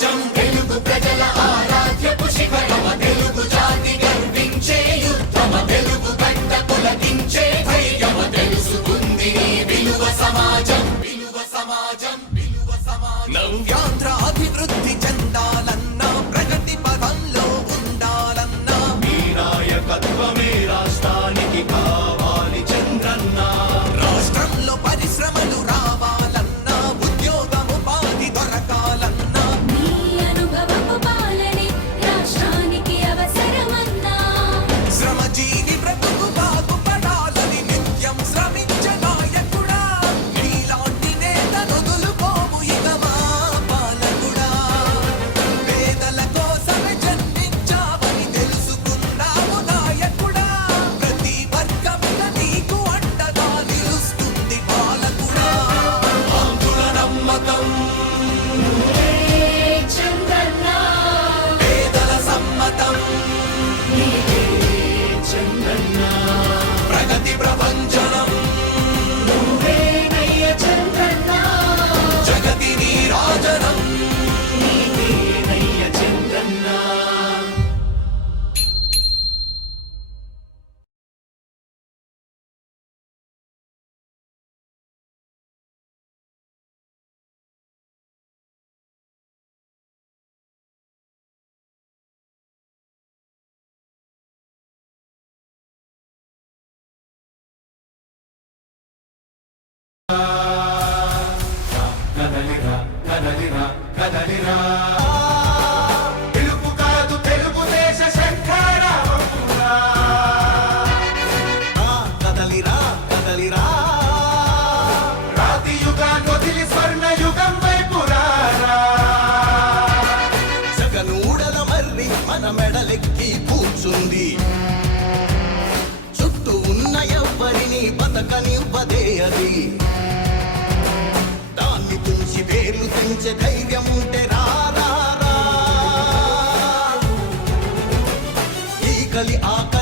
సమాజం. తెలుగు ప్రజల ఆరాధ్యపు శిఖరమ తెలుగు జాతి గర్వించే యుద్ధమ తెలుగు గడ్డ పులకించే ధైర్యమ తెలుసుకుంది విలువ సమాజం. విలువ సమాజం విలువ సమాజం. నవ్యాంధ్ర అభివృద్ధి తెలుగు కాదు తెలుగుదేశ శంఖారావమురా. కదలిరా కదలిరా రాతి యుగాన్ని వదిలి స్వర్ణ యుగం జగనూడల మర్రి మన మెడలెక్కి కూర్చుంది చుట్టూ ఉన్న ఎవ్వరిని బతకనివ్వదే అది దాన్ని తుంచి తుంచే తెంచే ధైర్యం ఉంటే రా ఈ కలి ఆకలికి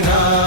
కదలిరా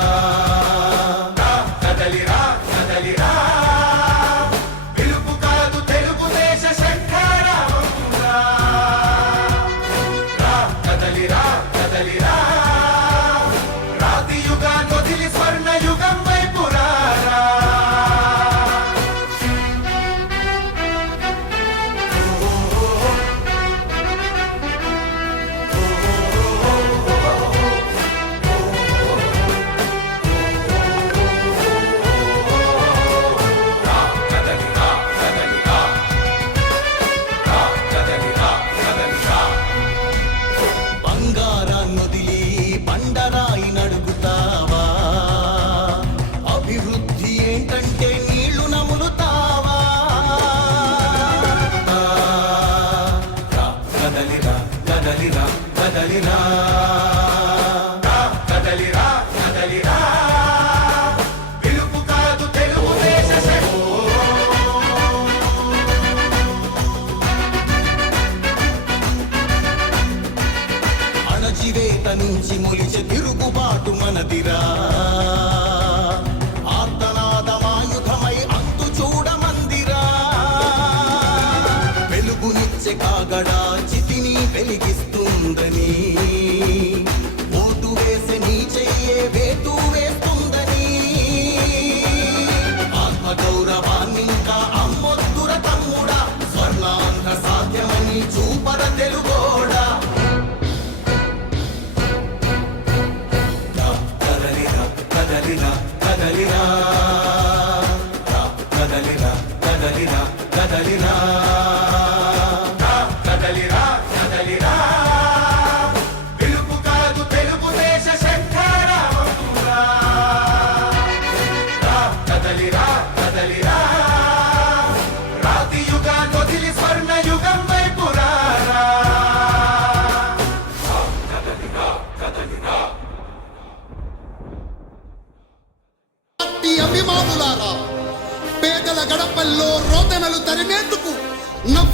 కదలిరా కదలిరా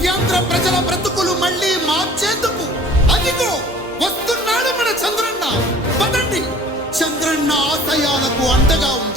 మధ్యాంధ్ర ప్రజల బ్రతుకులు మళ్ళీ మార్చేందుకు అదిగో వస్తున్నాడు మన చంద్రన్న. పదండి. చంద్రన్న ఆశయాలకు అండగా ఉంది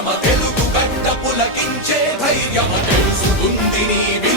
ధైర్యమ తెలుగు గడ్డ పులకించే ధైర్యమ తెలుసుకుంది నీవి.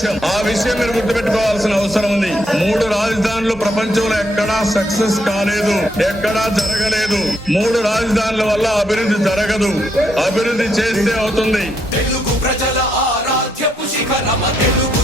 లక్ష్యం ఆ విషయం మీరు గుర్తుపెట్టుకోవాల్సిన అవసరం ఉంది. మూడు రాజధానులు ప్రపంచంలో ఎక్కడా సక్సెస్ కాలేదు. ఎక్కడా జరగలేదు. మూడు రాజధానుల వల్ల అభివృద్ధి జరగదు. అభివృద్ధి చేస్తే అవుతుంది. తెలుగు ప్రజల ఆరాధ్యపు శిఖరమ తెలుగు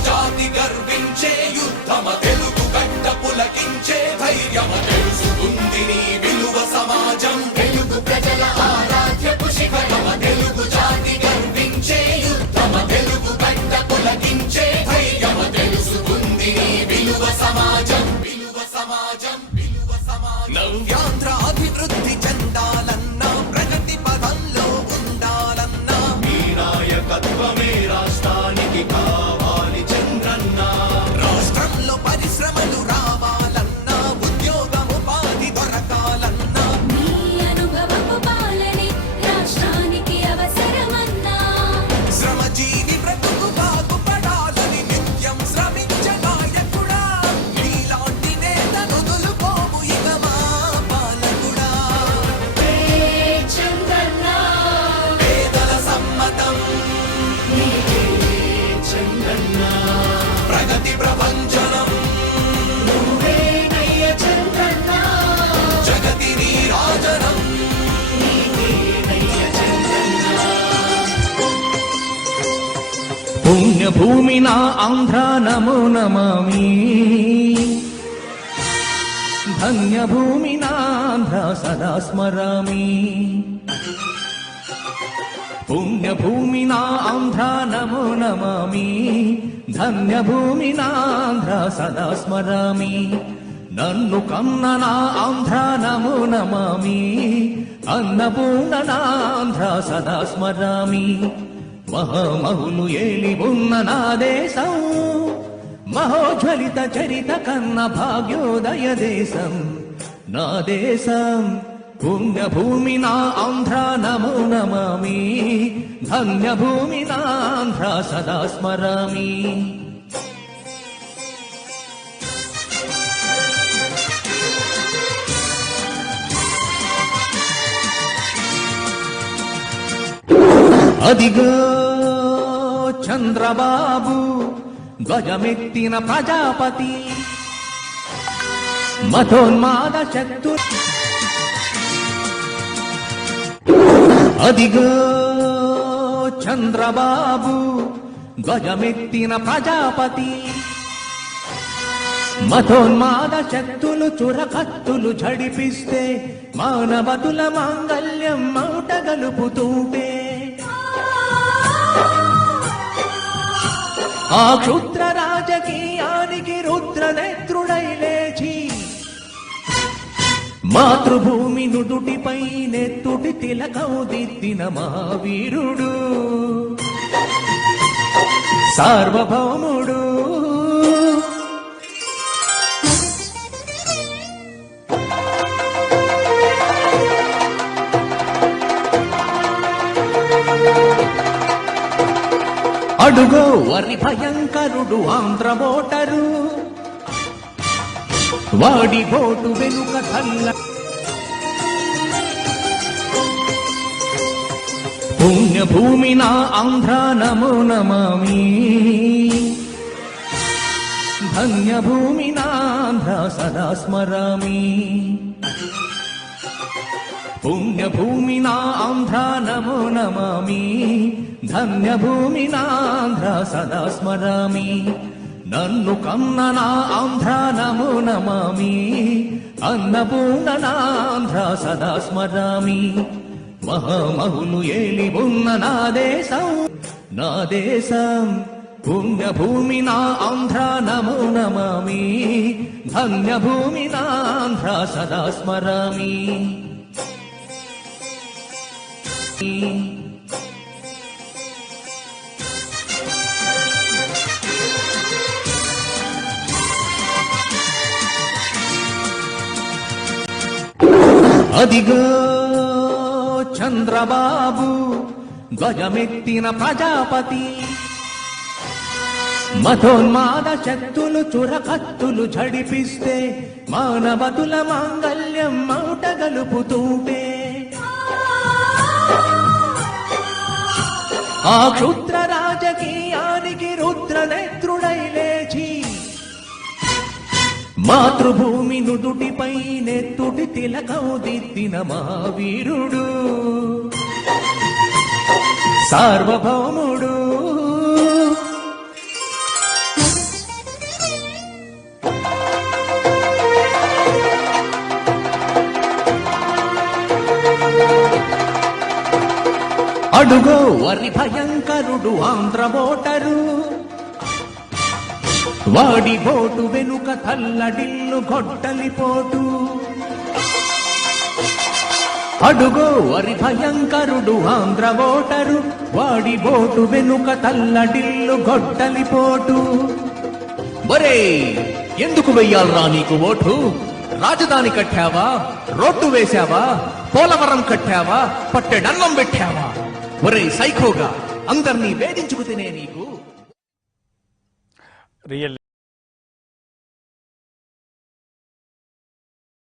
పుణ్యభూమి నా ఆంధ్ర నమో నమామి. ధన్యభూమి నాంధ్ర సదా స్మరామి. పుణ్యభూమి నా ఆంధ్ర నమో నమామి. ధన్యభూమి నాంధ్ర సదా స్మరామి. నన్ను కన్న నా ఆంధ్ర నమో నమామి. అన్నపూర్ణ నాంధ్ర సదా స్మరామి. మహామహులు ఏలి ఉన్న నా దేశం మహోజ్వలిత చరిత కన్న భాగ్యోదయ దేశం. నా దేశం పుణ్యభూమి నా ఆంధ్ర నమో నమామి. ధన్యభూమి నా ఆంధ్ర సదా స్మరామి. అదిగో చంద్రబాబు ధ్వజమెత్తిన ప్రజాపతి. మతోన్మాద శక్తు. అదిగో చంద్రబాబు ధ్వజమెత్తిన ప్రజాపతి. మతోన్మాద శక్తులు చురకత్తులు ఝడిపిస్తే మానవతుల మాంగల్యం మౌట గలుపుతూటే ఆ క్షుద్ర రాజకీయానికి రుద్ర నేత్రుడై లేచి మాతృభూమి నుదుటిపై నెత్తుటి తిలకం దిద్దిన మహావీరుడు సార్వభౌముడు. అడుగో వరి భయంకరుడు ఆంధ్ర ఓటరు వాడి బోటు వెనుక తల్ల. పుణ్యభూమి నా ఆంధ్ర నమో నమామి. ధన్యభూమి నా ఆంధ్ర సదా స్మరామి. పుణ్యభూమి నా ఆంధ్ర నమో నమామి. ధన్యభూమి నాంధ్ర సదా స్మరామి. నన్ను కన్న నా ఆంధ్ర నమో నమామి. అన్నపూర్ణ నా ఆంధ్ర సదా స్మరామి. మహామహులు ఏలి ఉన్న నా దేశం నా దేశం. పుణ్యభూమి నా ఆంధ్ర నమో నమామి. ధన్యభూమి నాంధ్ర సదా స్మరామి. అదిగో చంద్రబాబు ధ్వజమెత్తిన ప్రజాపతి. మతోన్మాద శక్తులు చురకత్తులు ఝడిపిస్తే మానవతుల మాంగల్యం మౌట గలుపుతూటే. ఆ క్షుద్ర రాజకీయానికి రుద్ర నేత్రుడై లేచి మాతృభూమి నుదుటిపై నెత్తుటి తిలకం దిద్దిన మా వీరుడు సార్వభౌముడు. అడుగో వరి భయంకరుడు ఆంధ్ర ఓటరు. వాడి బోటు వెనుక తల్లడిల్లు గొడ్డలిపోటు అడుగో వరి భయంకరుడు ఆంధ్ర ఓటరు. వాడి బోటు వెనుక తల్లడిల్లు గొడ్డలిపోటు ఒరే ఎందుకు వెయ్యాలరా నీకు ఓటు? రాజధాని కట్టావా? రోడ్డు వేశావా? పోలవరం కట్టావా? పట్టెడన్నం పెట్టావా? ఒరే సైకోగా అందరినీ వేధించుకు తినే నీకు. రియల్